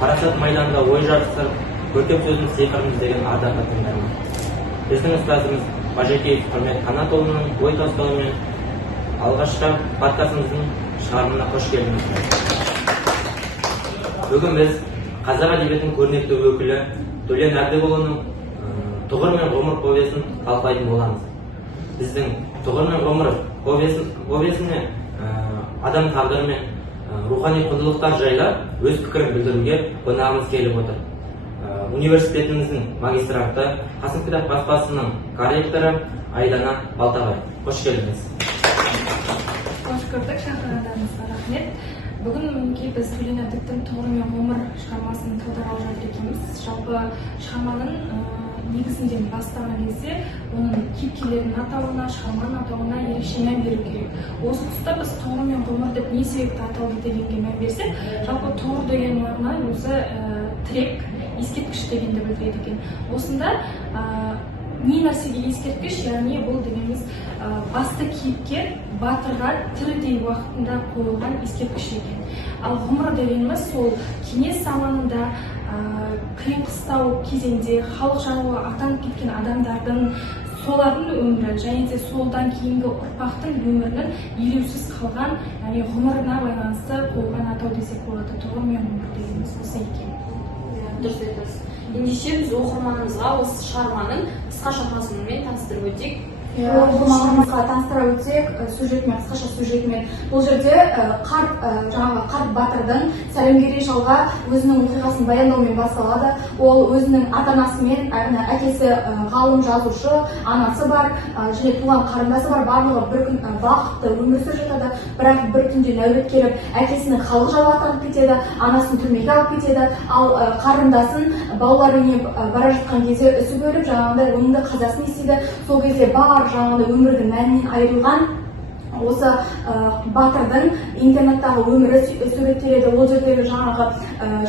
парасат майданында ой жарыстырып, көркем сөздің сиқырын іздеген ардақты тыңдарман. Біздің ұстазымыз Бажекеев Құрмет Қанатұлының ой тастауымен алғашқы подкастымыздың шығарылымына қош келдіңіздер. Бүгін біз қазақ әдебиетінің көрнекті өкілі Төлен Әбдікұлының «Тұғыр мен ғұмыр» повесін талқылайтын боламыз. Біздің «Тұғыр мен ғұмыр» повесіне адам тағдыры мен рухани құндылықтар жайлы өз пікірін білдіруге қонағымыз келіп отыр. Университетіміздің магистранты, Қасым Кітап баспасының корректоры Айдана Балтабай. Қош келдіңіз. Қош көрдік, шақырғандарыңызға рахмет. Бүгін мінекей біз Төлен Әбдіктің «Тұғыр мен ғұмыр» шығармасын талдағалы жатыр екенбіз. Жалпы шығарманың негізінде бастаған кезде оның кейіпкерлерінің атауына, шығарманың атауына ерекше мән беру керек. Осы тұста біз «Тұғыр мен ғұмыр» деп не себепті аталды дегенге мән берсек, жалпы тұғыр деген мағына өзі тірек, ескерткіш дегенді білдіреді екен. Осында не нәрсеге ескерткіш, яғни бұл дегеніміз басты кейіпкер батырға тірідей уақытында қойылған ескерткіш екен. Ал ғұмыр дегеніміз сол кеңес заманында қиын қыстау кезеңде халық жауы атанып кеткен адамдардың солардың өмірі және де солдан кейінгі ұрпақтың өмірінің елеусіз қалған, яғни ғұмырына байланысты қойылған атау десек болады. Тұғыр мен ғұмыр дегеніміз осы екен. Дұрыс айтасыз. Ендеше біз оқырманымызға осы шығарманың қысқаша мазмұнымен таныстырып өтейік. Оқырманымызға таныстыра өтсек, сюжетімен, қысқаша сюжетімен, бұл жерде қарт батырдың сәлемгерей шалға өзінің оқиғасын баяндаумен басталады. Ол өзінің ата-анасымен, әкесі ғалым жазушы, анасы бар, және туған қарындасы бар, барлығы бір күн бақытты өмір сүріп жатады. Бірақ бір күнде нәубет келіп, әкесінің халық жауы атанып кетеді, анасын түрмеге алып кетеді, ал қарындасын балаларымен бара жатқан кезде үсіп өліп, жаңағындай оның да қазасын естиді. Сол кезде жаңағыда өмірдің мәнінен айырылған осы батырдың интернаттағы өмірі суреттеледі. Ол жердегі жаңағы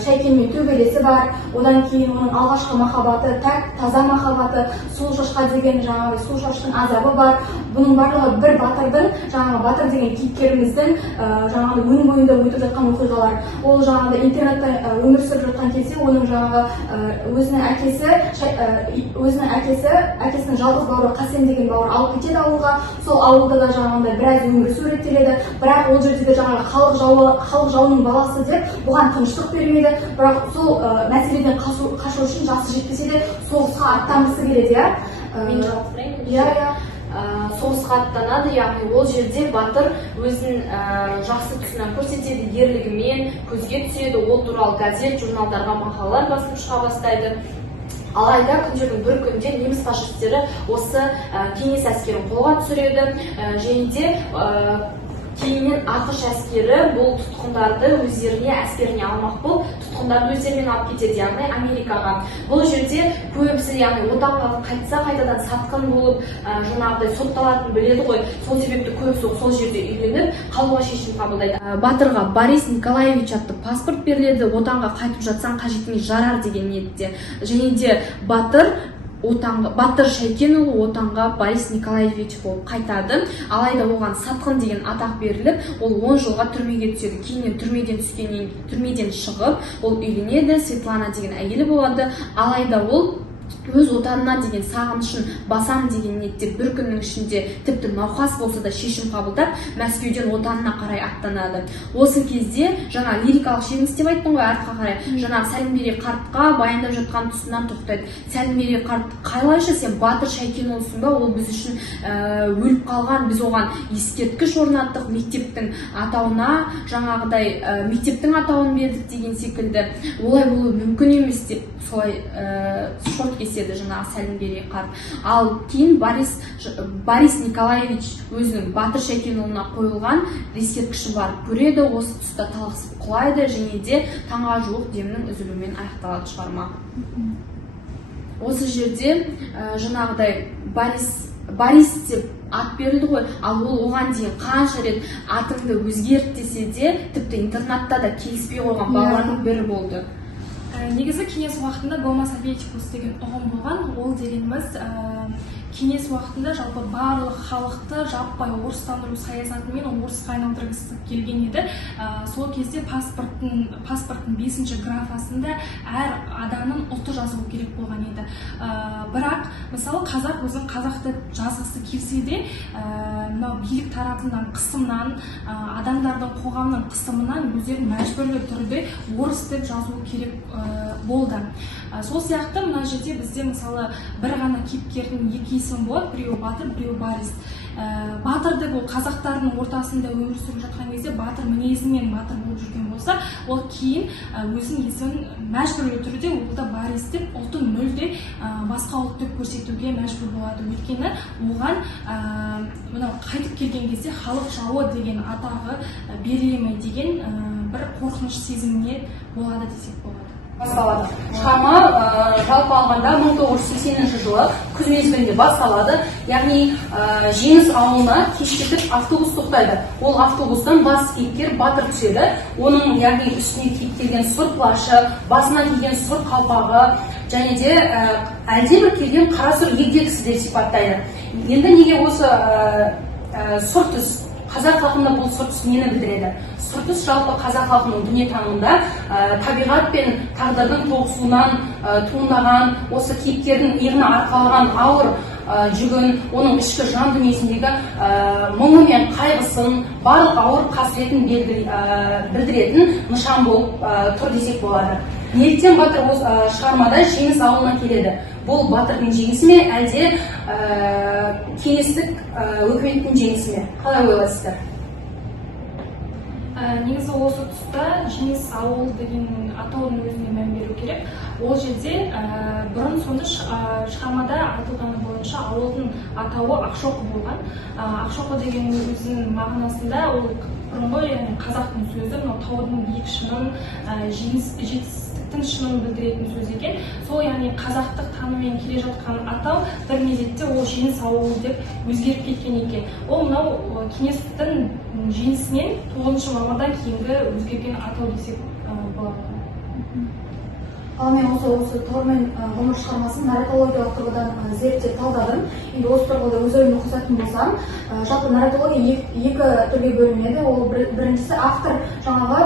Шәйкенмен төбелесі бар, одан кейін оның алғашқы махаббаты, таза махаббаты, сұлу шашқа деген жаңағы сұлу шаштың азабы бар. Бұның барлығы бір батырдың, жаңағы батыр деген кейіпкеріміздің жаңағы өн бойында өтіп жатқан оқиғалар. Ол жаңағы интернатта өмір сүріп жатқан кезде оның жаңағы әкесінің жалғыз бауыры Қасен деген бауыр алып кетеді ауылға. Сол ауылда да жаңағындай біраз өмірі суреттеледі. Бірақ ол жерде де жаңағы халық жауының баласы деп бұған тыныштық бермейді. Бірақ сол мәселеден қашу үшін жасы жетпесе де соғысқа аттанғысы келеді. Мен жалғастырайын. Соғысқа аттанады, яғни ол жерде батыр өзін жақсы тұсынан көрсетеді, ерлігімен көзге түседі. Ол туралы газет, журналдарға мақалалар басылып шыға бастайды. Алайда күндердің бір күнде неміс фашистері осы кеңес әскерін қолға түсіреді, және де кейіннен ақш әскері бұл тұтқындарды өздеріне әскеріне алмақ болып, тұтқындарды өздерімен алып кетеді, яғни Америкаға. Бұл жерде көбісі, яғни отанға қайтса қайтадан сатқын болып, жаңағыдай сотталатынын біледі ғой. Сол себепті көбісі сол жерде үйленіп, қалуға шешім қабылдайды. Батырға Борис Николаевич атты паспорт беріледі, отанға қайтып жатсаң қажетіңе жарар деген ниетте. Және де Батыр Шәйкенұлы отанға Борис Николаевич болып қайтады. Алайда оған сатқын деген атақ беріліп, ол 10 жылға түрмеге түседі. Кейіннен түрмеден шығып, ол үйленеді, Светлана деген әйелі болады. Алайда ол өз отанына деген сағынышын басам деген ниетте бір күннің ішінде тіпті науқас болса да шешім қабылдап, Мәскеуден отанына қарай аттанады. Осы кезде жаңа лирикалық шегініс деп айттым ғой, артқа қарай. Жаңа Сәлімберей қартқа баяндап жатқан тұсынан тоқтайды. Сәлімберей қарт, қалайша сен Батыр Шәйкенұлысың ба? Ол біз үшін өліп қалған, біз оған ескерткіш орнаттық, мектептің атауына жаңағыдай мектептің атауын бердік деген секілді. Олай болуы мүмкін емес деп солай шорт кеседі жаңағы Сәлімберей қарт. Ал кейін Борис Николаевич өзінің Батыр Шәйкенұлына қойылған ескерткіші бар көреді. Осы тұста талықсып құлайды, және де таңға жуық демнің үзілуімен аяқталады шығарма. Осы жерде жаңағыдай Борис деп ат берілді ғой, ал ол оған дейін қанша рет атыңды өзгерт десе де, тіпті интернатта да келіспей қойған балалардың бірі болды. Негізі кеңес уақытында гомо советикус деген ұғым болған. Ол дегеніміз кеңес уақытында жалпы барлық халықты жаппай орыстандыру саясатымен орысқа айналдырғысы келген еді. Сол кезде паспорттың 5-ші графасында әр адамның ұлты жазылу керек болған еді. Бірақ мысалы қазақ өзін қазақ деп жазғысы келсе де, мынау билік тарапынан қысымнан, адамдардың қоғамның қысымынан өздерін мәжбүрлі түрде орыс деп жазу керек болды. Сол сияқты мына жерде бізде мысалы бір ғана кейіпкердің екі есімі болады, біреу Батыр, біреу Борис. Батыр деп ол қазақтардың ортасында өмір сүріп жатқан кезде батыр мінезімен батыр болып жүрген болса, ол кейін өзінің есімін мәжбүрлі түрде ол да Борис деп ұлтын мүлде басқа ұлт деп көрсетуге мәжбүр болады. Өйткені оған мынау қайтып келген кезде халық жауы деген атағы беріле ме деген бір қорқыныш сезіміне болады десек болады. Басталады. Шығарма жалпы алғанда 1980 жылы күз мезгілінде басталады. Яғни Жеңіс ауылына кешкісін автобус тоқтайды. Ол автобустан бас кейіпкер Батыр түседі. Оның яғни үстіне киіп келген сұр плашы, басына киген сұр қалпағы және де әлдебір келген қара сұр егде кісі деп сипаттайды. Енді неге осы сұр түс? Қазақ халқында бұл сұр түс нені білдіреді? Сұр түс жалпы қазақ халқының дүниетанымында табиғат пен тағдырдың тоғысуынан туындаған, осы кейіпкердің иығына арқалаған ауыр жүгін, оның ішкі жан дүниесіндегі мұңы мен қайғысын, барлық ауыр қасіретін білдіретін нышан болып тұр десек болады. Неліктен Батыр шығармада Жеңіс ауылына келеді? Бұл Батырдың жеңісі ме, әлде кеңестік өкіметтің жеңісі ме? Қалай ойлайсыздар? Негізі осы тұста Жеңіс ауыл деген атаудың өзіне мән беру керек. Ол жерде бұрын сонда шығармада айтылғаны бойынша ауылдың атауы Ақшоқы болған. Ақшоқы деген өзінің мағынасында ол бұрынғы қазақтың сөзі, таудың биік шыңын, жетістіктің шыңын білдіретін сөз екен. Сол яғни қазақтық таныммен келе жатқан атау бір мезетте ол Жеңіс ауылы деп өзгеріп кеткен екен. Ол мынау кеңестің жеңісінен 9 мамырдан кейінгі өзгерген атау десек болады. Ал мен осы тұғыр мен ғұмыр шығармасын нарратологиялық тұрғыдан зерттеп талдадым. Енді осы тұрғыда өз ойымды қосатын болсам, жалпы нарратология екі түрге бөлінеді. Ол біріншісі автор жаңағы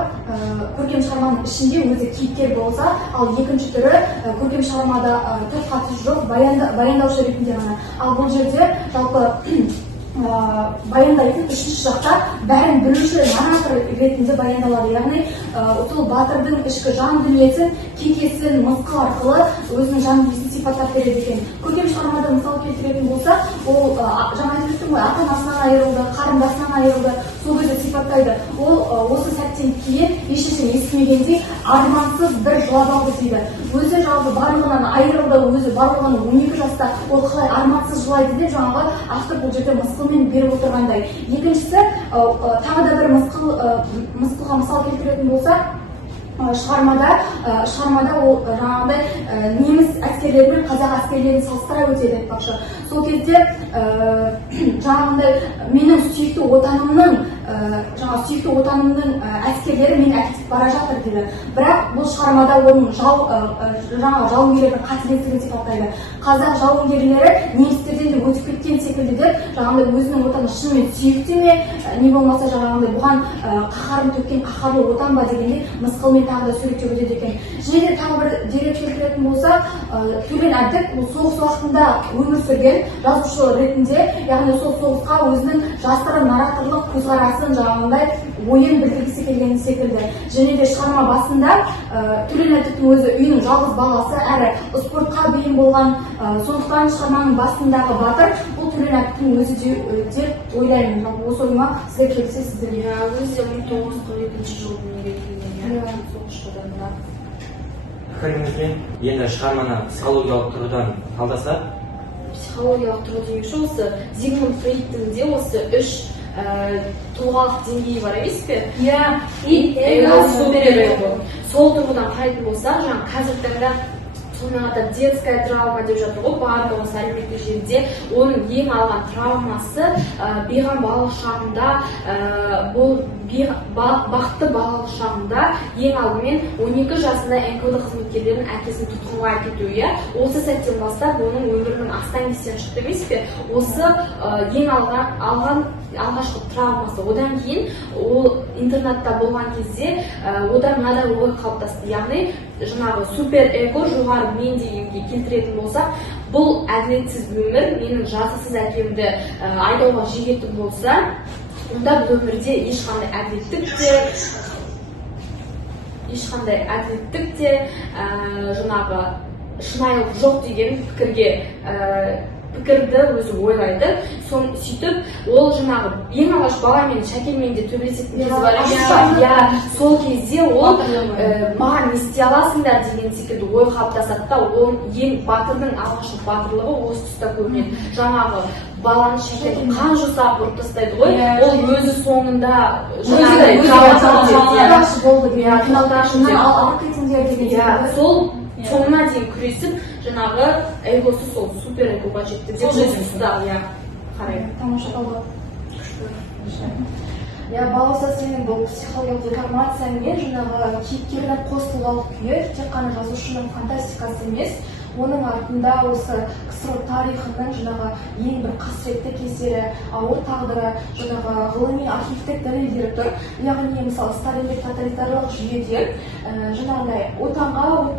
көркем шығарманың ішінде өзі кейіпкер болса, ал екінші түрі көркем шығармада түп қатысы жоқ, баяндаушы ретінде ғана. Ал бұл жерде жалпы баяндайтын үшінші жақта бәрін білуші нарратор ретінде баяндалады. Яғни сол Батырдың ішкі жан дүниесін, кекесін, мысқыл арқылы өзінің жан дүниесін сипаттап береді екен. Көркем шығармада мысал келтіретін болса, ол жаңа айтып өттім ғой, ата-анасынан айырылды, қарындасынан айырылды, сол кезде сипаттайды. Ол осы сәттен кейін ешнәрсе естімегендей армансыз бір жылап алды дейді. Өзі жалпы барлығынан айырылды, өзі барлығынан 12 жаста ол қалай армансыз жылайды деп жаңағы автор бұл жерде мысқылмен беріп отырғандай. Екіншісі, тағы да бір мысқылға мысал келтіретін болса, шығармада ол жаңағыдай неміс әскерлері мен қазақ әскерлерін салыстыра өтеді айтпақшы. Сол кезде жаңағындай менің сүйікті отанымның әскерлері мені әкетіп бара жатыр дейді. Бірақ бұл шығармада оның жауынгерлердің қатыгездігін сипаттайды. Қазақ жауынгерлері немістерден де өтіп кеткен секілді деп, жаңағындай өзінің отаны шынымен сүйікті ме, не болмаса жаңағындай бұған қаһарын төккен қаһарлы отан ба дегенде мысқылмен тағы да суреттеп өтеді екен. Және де тағы бір дерек келтіретін болса, Төлен Әбдік бұл соғыс уақытында өмір сүрген жазушы ретінде, яғни сол соғысқа өзінің жасырын нарративтік көзқарасын жаңағындай ойын білдіргісі келген секілді. Және де шығарма басында Төлен Әбдіктің өзі үйінің жалғыз баласы әрі спортқа бейім болған, сондықтан шығарманың басындағы Батыр бұл Төлен Әбдіктің өзі деп ойлаймын. Осы ойыма сіздер келісесіздер. Өзі де 1942 жылдың келген соғыс жылдарында. Пікіріңізбен енді шығарманы психологиялық тұрғыдан талдасақ, психологиялық тұрғыдан демекші осы Зигмунд Фрейдтің де осы 3 тұлғалық деңгейі бар емес пе? Сол тұрғыдан қарайтын болсақ, жаңағы қазіргі таңда сонағада детская травма деп жатыр ғой, барлығы осы әлеуметтік желіде. Оның ең алған травмасы бейғам балалық шағында бақытты балалық шағында ең алдымен 12 жасында НКВД қызметкерлерінің әкесін тұтқынға әкетуі, осы сәттен бастап оның өмірінің астан кестен шықты емес пе? Осы ең алғашқы травмасы. Одан кейін ол интернатта болған кезде одан мынадай ой қалыптасты. Яғни жаңағы супер эго, жоғары мен дегенге келтіретін болсақ, бұл әділетсіз өмір менің жазықсыз әкемді айдауға жегетін болса, онда бұл өмірде ешқандай әділеттік те жаңағы шынайылық жоқ деген пікірді өзі ойлайды. Сөйтіп ол жаңағы ең алғаш баламен Шәкелмен де төбелесетін кезі бар. Сол кезде ол маған не істей аласыңдар деген секілді ой қалыптасады да, ол ең батырдың алғашқы батырлығы осы тұста көрінеді. Жаңағы баланы Шәкел қан жосап ұрып тастайды ғой, ол өзі соңында сол соңына дейін күресіп, жаңағы эгосы сол супер эгоға жетті деп өзімізді қарайды. Тамаша болды. Балауса сенің бұл психологиялық деформациямен жаңағы кейіпкердің қос тұлғалық күйі тек қана жазушының фантастикасы емес, оның артында осы КСР тарихының жаңағы ең бір қасіретті кездері, ауыр тағдыры, жаңағы ғылыми архивтік дәлелдері тұр. Яғни мысалы сталиндік тоталитарлық жүйеде жаңағыдай отанға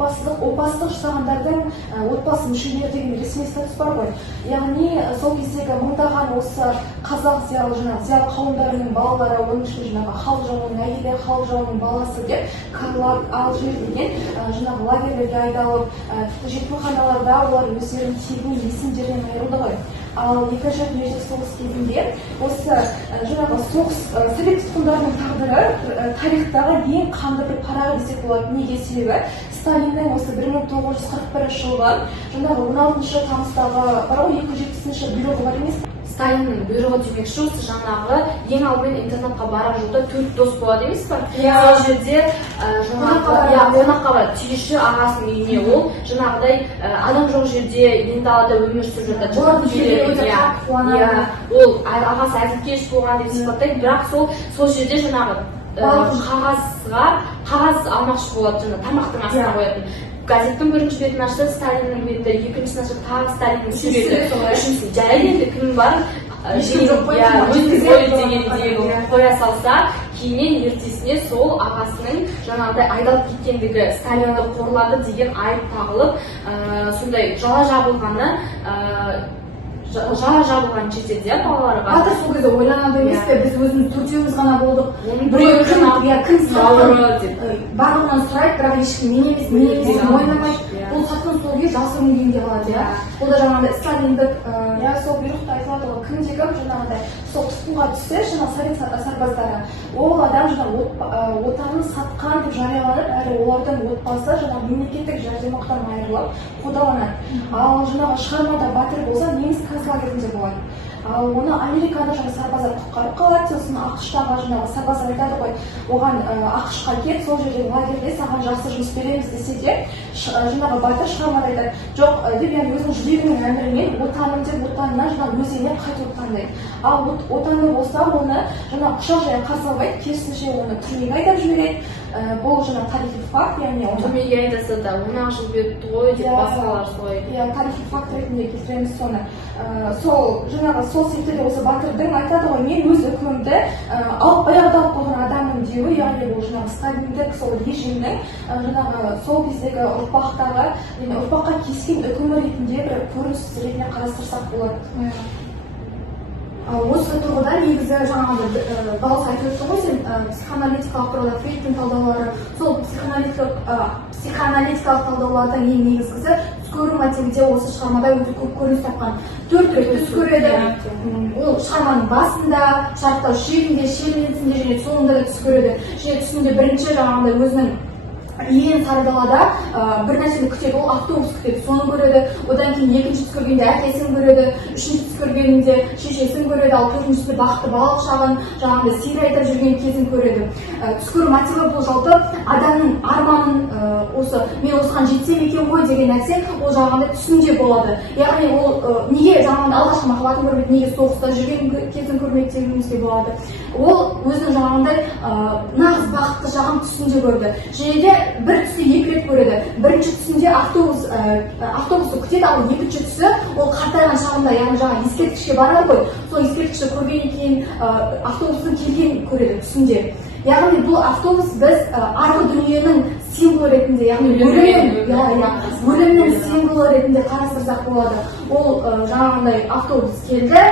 опасыздық жасағандардың отбасы мүшелері деген ресми статус бар ғой. Яғни сол кездегі мыңдаған осы қазақ зиялы қауымдарының балалары, оның ішінде жаңағы халық жауының әйелі, халық жауының баласы деп Карл Алжир деген жаңағы лагерлерге айдалып, жетімханаларда олар өздерінің тегін есімдерінен айырылды ғой. Ал екінші дүниежүзілік соғыс кезінде осы жаңағы соғыс совет тұтқындарының тағдыры тарихтағы ең қанды бір парағы десек болады. Неге? Себебі Сталиннің осы 1941 жылғы жаңағы 16 тамыздағы бар ғой 270-ші бұйрығы бар емес. Сталиннің бұйрығы демекші осы жаңағы ең алдымен интернатқа барар жолда 4 дос болады емес пе? Сол жерде қонаққа барады, түйеші ағасының үйіне. Ол жаңағыдай адам жоқ жерде енді далада өмір сүріп жатады. Ол ағасы әділкеш болған деп сипаттайды, бірақ сол жерде жаңағы қағаз алмақшы болады, жаңағы тамақтың астына қоятын. Газеттің бірінші бетін ашты, Сталиннің беті, екіншісін ашты, тағы Сталиннің суреті, үшіншісі жарайды енді кім бар, өзінің ойы дегенде қоя салса, кейіннен ертесіне сол ағасының жаңағыдай айдалып кеткендігі, Сталинді қорлады деген айып тағылып, сондай жала жабылған шетелде балаларға. Батыр сол кезде ойланады емес пе, біз өзіміз төртеуміз ғана болдық. Біреу кім барлығынан сұрайды, бірақ ешкім мен емес мойындамайды. Бұл сатқын сол кезде жасырын күйінде қалады. Бұл да жаңағыдай сталиндік сол бұйрықта айтылады ғой, кімде-кім жаңағыдай сол тұтқынға түссе, жаңағы совет сарбаздары, ол адам жаңағы отанын сатқан деп жарияланып, әрі олардың отбасы жаңағы мемлекеттік жәрдемақыдан айырылып қудаланады. Ал жаңағы шығармада батыр болса, неміс концлагерінде болады. Ал оны Америкада жаңағы сарбаздар құтқарып қалады, сосын ақш-тағы жаңағы сарбаздар айтады ғой, оған ақш-қа кет, сол жерде лагерьде саған жақсы жұмыс береміз десе де, жаңағы батыр шығармада айтады, жоқ деп, яғни өзінің жүрегінің әмірімен отаным деп отанына жаңағы өз еліне қайтып таңдайды. Ал отаны болса, оны жаңағы құшақ жая қарсы албайды, керісінше оны түрмеге айдап жібереді. Бұл жаңағы тарихи факт, яғни түрмеге айдаса да 10 жыл өтті ғой деп басқалар солай. Тарихи факт ретінде келтіреміз соны. Сол секілді осы батырдың айтады ғой, мен өз үкімімді баяғыда алып қойған адаммын деуі, яғни бұл жаңағы сталиндік сол режимнің жаңағы сол кездегі ұрпаққа кескен үкімі ретінде бір көрініс ретінде қарастырсақ болады. Осы тұрғыда негізі жаңағы баласы айтып өтті ғой, сен психоаналитикалық тұрғыда Фрейдтің талдаулары, сол психоаналитикалық талдаулардың ең негізгісі түс көру мотивінде осы шығармада өте көп көрініс тапқан. 4 рет түс көреді, ол шығарманың басында, шарықтау шегінде және соңында да түс көреді. Және түсінде бірінші жаңағыдай өзінің ең сары далада бір нәрсені күтеді, ол автобус күтеді, соны көреді. Одан кейін екінші түс көргенде әкесін көреді, үшінші түс көргенде шешесін көреді, ал төртіншісінде бақытты балалық шағын, жаңағыдай сиыр айдап жүрген кезін көреді. Түс көру мотиві бұл жалпы адамның арманын осы мен осыған жетсем екен ғой деген нәрсе ол жаңағындай түсінде болады. Яғни ол неге жаңағындай алғашқы махаббатын көрмейді, неге соғыста жүрген кезін көрмейді дегеніміз де болады. Ол өзінің жаңағындай нағыз бақытты жағын түсінде көрді. Және де бір түсті екі рет көреді. Бірінші түсінде автобусты күтеді, ал екінші түсі ол қартайған шағында, яғни жаңа ескерткішке барады ғой, сол ескерткішті көргеннен кейін автобустың келгенін көреді түсінде. Яғни бұл автобус біз арғы дүниенің символы ретінде, яғни өлімнің символы ретінде қарастырсақ болады. Ол жаңағындай автобус келді,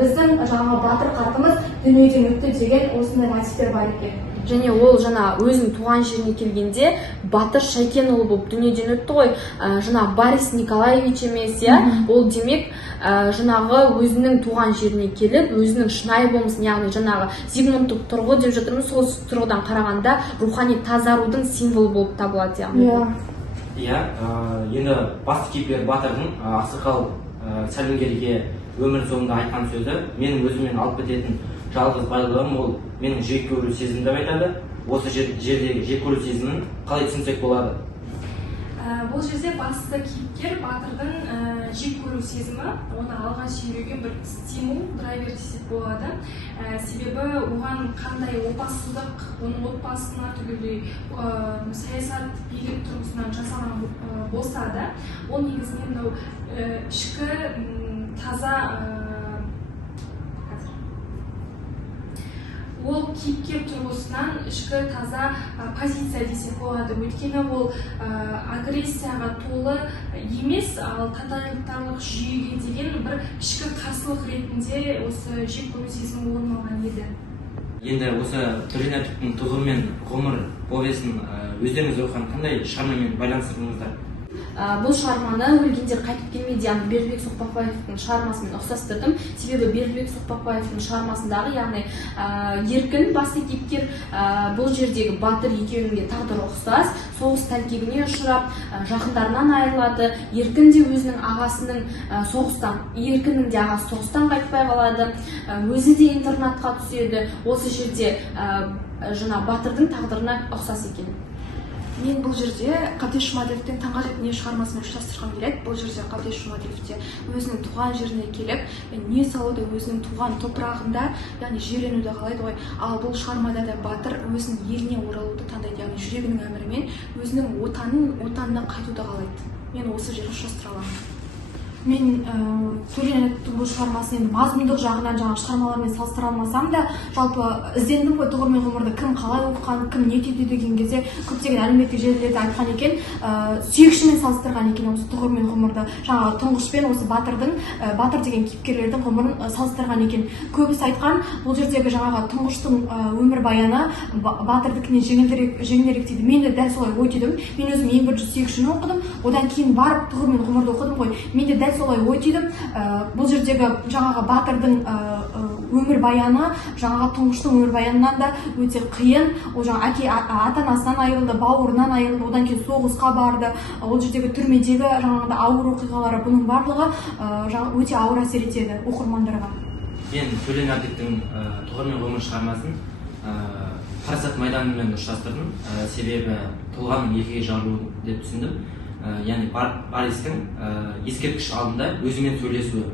біздің жаңағы батыр қартымыз дүниеден өтті деген осындай мотивтер бар екен. Және ол жаңа өзінің туған жеріне келгенде Батыр Шайкенұлы болып дүниеден өтті ғой. Жаңа Борис Николаевич емес, ол демек жаңағы өзінің туған жеріне келіп, өзінің шынайы болмысын, яғни жаңағы зигмундтық тұрғы деп жатырмыз, сол тұрғыдан қарағанда рухани тазарудың символы болып табылады, яғни. Иә, енді басты кейіпкер Батырдың ақсақал сәлімгерге өмір соңында айтқан сөзі, менің өзіммен алып кететін жалғыз байлығым ол менің жек көру сезімім деп айтады. Осы жердегі жек көру сезімін қалай түсінсек болады? Бұл жерде басты кейіпкер Батырдың жек көру сезімі, оны алға сүйреген бір стимул, драйвер десек болады. Себебі оған қандай опасыздық, оның отбасына түгелдей саясат билік тұрғысынан жасалған болса да, ол негізінен мынау ішкі таза ол кейіпкер тұрғысынан ішкі таза позиция десек болады. Өйткені ол агрессияға толы емес, ал тоталитарлық жүйеге деген бір ішкі қарсылық ретінде осы жек көру сезімі орын алған еді. Енді осы Төлен Әбдіктің «Тұғыр мен ғұмыр» повесін өздеріңіз оқыған қандай шығармамен байланыстырдыңыздар? Бұл шығарманы өлгендер қайтып келмейді, яғни Бердібек Соқпақбаевтың шығармасымен ұқсастырдым. Себебі Бердібек Соқпақбаевтың шығармасындағы, яғни еркін басты кейіпкер бұл жердегі батыр екеуінің де тағдыры ұқсас, соғыс тәлкегіне ұшырап, жақындарынан айырылады. Еркін де өзінің ағасының еркіннің де ағасы соғыстан қайтпай қалады, өзі де интернатқа түседі. Осы жерде жаңа батырдың тағдырына ұқсас екен. Мен бұл жерде Қабдеш Жұмаділовтің «Таңға жетіне» шығармасымен ұштастырғым келеді. Бұл жерде Қабдеш Жұмаділов те өзінің туған жеріне келіп, не салуды өзінің туған топырағында, яғни жерленуді қалайды ғой. Ал бұл шығармада да батыр өзінің еліне оралуды таңдайды, яғни жүрегінің әмірімен өзінің отанына қайтуды қалайды. Мен осы жерді ұштастыра аламын. Мен Төлен Әбдіктің бұл шығармасын енді мазмұндық жағынан жаңағы шығармалармен салыстыра алмасам да, жалпы іздендім ғой «Тұғыр мен ғұмырды» кім қалай оқыған, кім не түйді деген кезде көптеген әлеуметтік желілерде айтқан екен, сүйекшімен салыстырған екен осы «Тұғыр мен ғұмырды». Жаңағы тұңғышпен осы батыр деген кейіпкерлердің ғұмырын салыстырған екен. Көбісі айтқан, бұл жердегі жаңағы тұңғыштың өмірбаяны батырдікінен жеңілдірек дейді. Мен де дәл солай ой түйдім. Мен өзім ең бірінші сүйекшіні оқыдым, одан кейін барып «Тұғыр мен ғұмырды» оқыдым ғой. Мен де дәл солай ой түйдім. Бұл жердегі жаңағы батырдың өмірбаяны жаңағы тұңғыштың өмірбаянынан да өте қиын. Ол жаңағы ата-анасынан айырылды, бауырынан айырылды, одан кейін соғысқа барды. Ол жердегі түрмедегі жаңағыда ауыр оқиғалары, бұның барлығы өте ауыр әсер етеді оқырмандарға. Мен Төлен Әбдіктің «Тұғыр мен ғұмыр» шығармасын Парасат майданымен ұштастырдым. Себебі тұлғаның екіге жарылуы деп түсіндім. Яғни Бористің ескерткіш алдында өзімен сөйлесуі.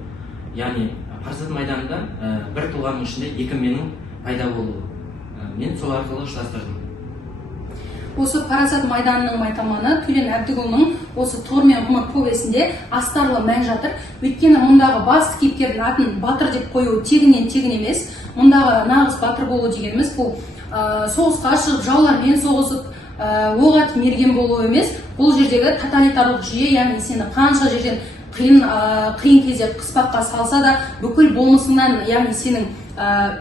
Яғни Парасат майданында бір тұлғаның ішінде екі менің пайда болуы. Мен сол арқылы ұштастырдым. Осы Парасат майданының майтаманы Төлен Әбдікұлының осы «Тұғыр мен ғұмыр» повесінде астарлы мән жатыр. Өйткені мұндағы басты кейіпкердің атын батыр деп қою тегінен емес. Мұндағы нағыз батыр болу дегеніміз бұл соғысқа шығып, жаулармен соғысып, оқ атып мерген болу емес. Бұл жердегі тоталитарлық жүйе, яғни сені қанша жерден қиын кезде қыспаққа салса да, бүкіл болмысыңнан, яғни сенің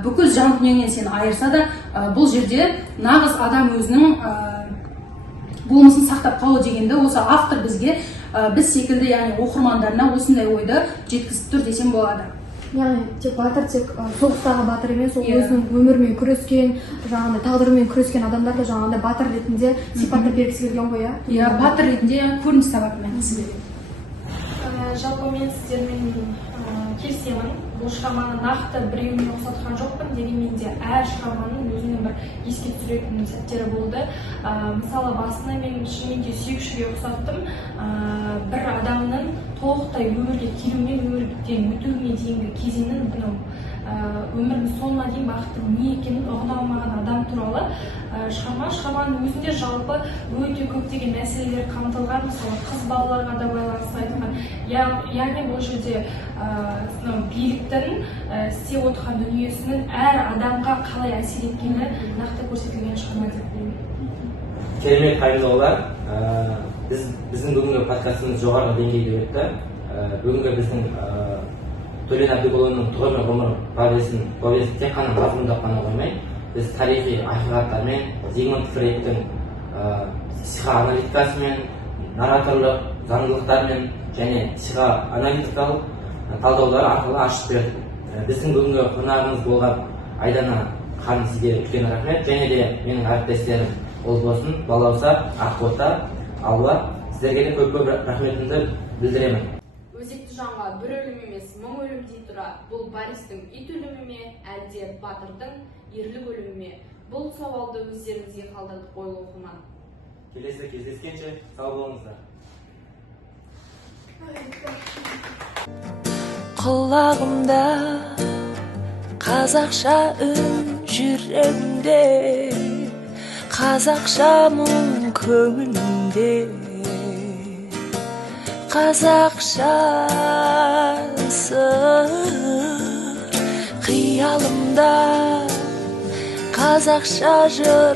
бүкіл жан дүниеңнен сені айырса да, бұл жерде нағыз адам өзінің болмысын сақтап қалу дегенді осы автор бізге, біз секілді, яғни оқырмандарына осындай ойды жеткізіп тұр десем болады. Яғни тек батыр, тек соғыстағы батыр емес, ол өзінің өмірмен күрескен, жаңағыдай тағдырымен күрескен адамдар да жаңағыдай батыр ретінде сипаттап бергісі келген ғой, иә? Батыр ретінде көрініс табады мәнісі. Жалпы мен сіздермен келісемін. бұл шығарманы нақты біреуіне ұқсатқан жоқпын, дегенмен де әр шығарманың өзінің бір еске түсіретін сәттері болды. Мысалы басына мен шынымен де сүйекшіге ұқсаттым. Бір адамның толықтай өмірге келуінен өмірден өтуіне дейінгі кезеңнің өмірінің соңына дейін бақыттың не екенін ұғына алмаған адам туралы шығарманың өзінде жалпы өте көптеген мәселелер қамтылған. Мысалы қыз балаларға да байланысты айтылған, яғни бұл жерде биліктің істеп отырған дүниесінің әр адамға қалай әсер еткені нақты көрсетілген шығарма деп білемін. Керемет пайымдаулар. Біздің бүгінгі подкастымыз жоғарғы деңгейде өтті. Бүгінгі біздің Төлен Әбдікұлының «Тұғыр мен ғұмыр» повесін тек қана мазмұндап қана қоймай, біз тарихи ақиқаттармен, Зигмунд Фрейдтің психоаналитикасымен, нарраторлық заңдылықтармен және психоаналитикалық талдаулар арқылы ашып бердік. Біздің бүгінгі қонағымыз болған Айдана ханым, сізге үлкен рахмет, және де менің әріптестерім Олбосын, Балауса, Ақбота, Алла, сіздерге де көп рахметімді білдіремін. Өзекті жанға бір өлім емес, 1000 өлім дей тұра, бұл Бористің ит өлімі ме, әлде батырдың ерлік өлімі ме? Бұл сауалды өздеріңізге қалдырдық, ойлы оқырман. Келесі кездескенше сау болыңыздар. Құлағымда қазақша үн, жүрегімде қазақша мұң, көңілімде қазақша сыр, қиялымда қазақша жыр.